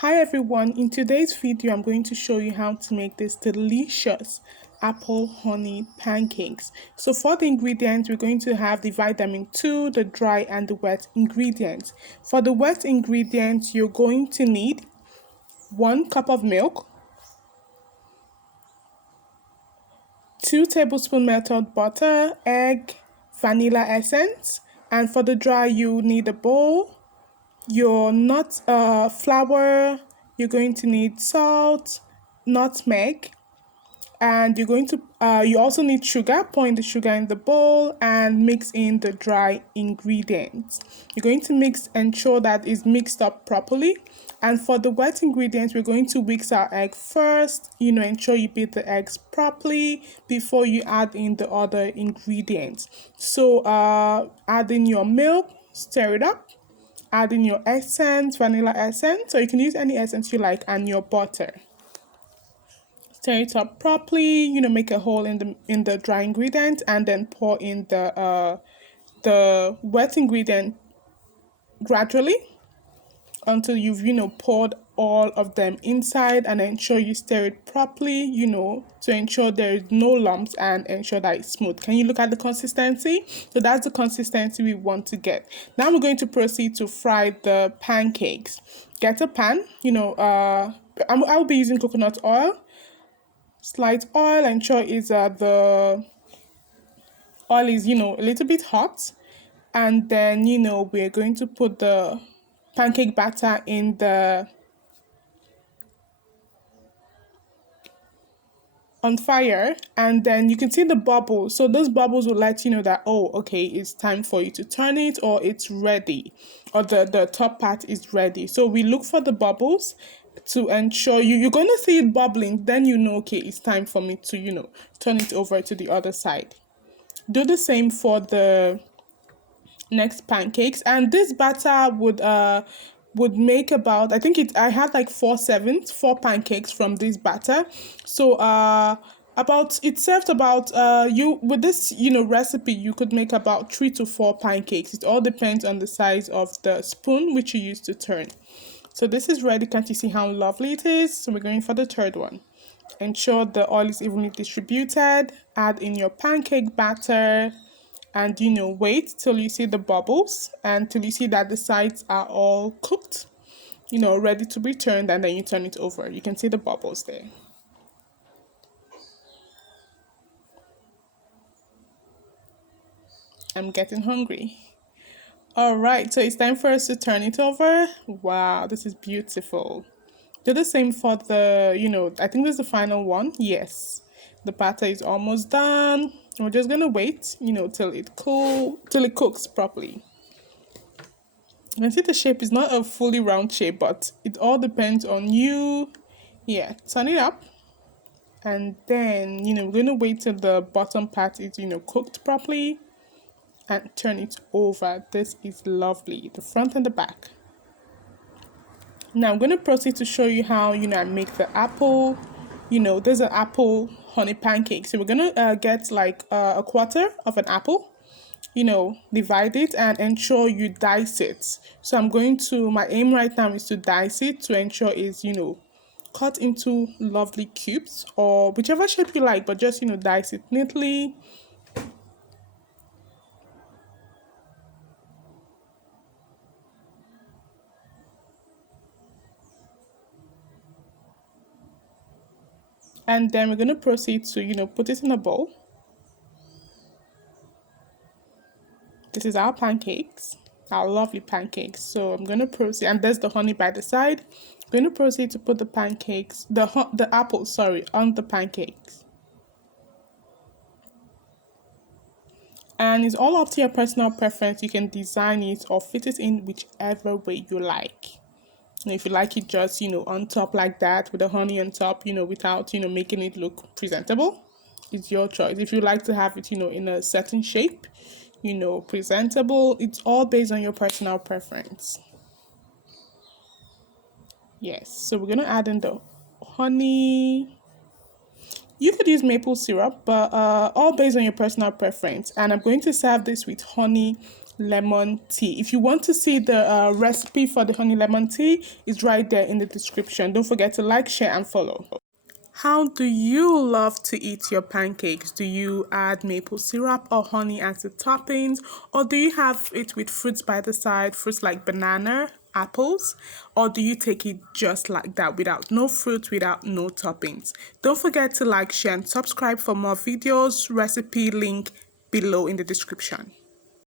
Hi everyone, in today's video I'm going to show you how to make this delicious apple honey pancakes. So for the ingredients, we're going to have the vitamin 2, the dry and the wet ingredients. For the wet ingredients, you're going to need 1 cup of milk, 2 tablespoons melted butter, egg, vanilla essence, and for the dry you need a bowl, your nut flour, you're going to need salt, nutmeg, and you also need sugar. Pour in the sugar in the bowl and mix in the dry ingredients. You're going to ensure that it's mixed up properly. And for the wet ingredients, we're going to whisk our egg first. Ensure you beat the eggs properly before you add in the other ingredients. So add in your milk, stir it up, add in your essence, vanilla essence, so you can use any essence you like, and your butter. Stir it up properly, make a hole in the dry ingredient, and then pour in the wet ingredient gradually until you've poured all of them inside, and ensure you stir it properly, to ensure there is no lumps and ensure that it's smooth. Can you look at the consistency? So that's the consistency we want to get. Now we're going to proceed to fry the pancakes. Get a pan, I'll be using coconut oil. Slight oil, ensure the oil is a little bit hot, and then we're going to put the pancake batter on fire, and then you can see the bubbles. So those bubbles will let you know that, oh, okay, it's time for you to turn it, or it's ready, or the top part is ready. So we look for the bubbles to ensure you're going to see it bubbling, then okay, it's time for me to turn it over to the other side. Do the same for the next pancakes, and this batter would make about, I had like 4 pancakes from this batter. So it served about you with this recipe, you could make about 3 to 4 pancakes. It all depends on the size of the spoon which you use to turn. So this is ready. Can't you see how lovely it is? So we're going for the third one. Ensure the oil is evenly distributed. Add in your pancake batter, and wait till you see the bubbles and till you see that the sides are all cooked, ready to be turned, and then you turn it over. You can see the bubbles there. I'm getting hungry. All right, so it's time for us to turn it over. Wow, this is beautiful. Do the same for the, I think this is the final one. Yes, the batter is almost done. We're just gonna wait, till it cooks properly. You can see the shape is not a fully round shape, but it all depends on you. Yeah, turn it up, and then we're gonna wait till the bottom part is cooked properly, and turn it over. This is lovely, the front and the back. Now I'm going to proceed to show you how I make the apple. There's an apple honey pancake. So we're going to get like a quarter of an apple, divide it and ensure you dice it. So my aim right now is to dice it to ensure it's cut into lovely cubes, or whichever shape you like, but just dice it neatly. And then we're going to proceed to put it in a bowl. This is our pancakes, our lovely pancakes. So I'm going to proceed, and there's the honey by the side. I'm going to proceed to put the apples, on the pancakes. And it's all up to your personal preference. You can design it or fit it in whichever way you like. If you like it just, on top like that with the honey on top, without, making it look presentable, it's your choice. If you like to have it, in a certain shape, presentable, it's all based on your personal preference. Yes, so we're going to add in the honey. You could use maple syrup, but all based on your personal preference. And I'm going to serve this with honey, lemon tea. If you want to see the recipe for the honey lemon tea, it's right there in the description. Don't forget to like, share, and follow. How do you love to eat your pancakes? Do you add maple syrup or honey as the toppings? Or do you have it with fruits by the side, fruits like banana, apples? Or do you take it just like that, without no fruit, without no toppings? Don't forget to like, share, and subscribe for more videos. Recipe link below in the description.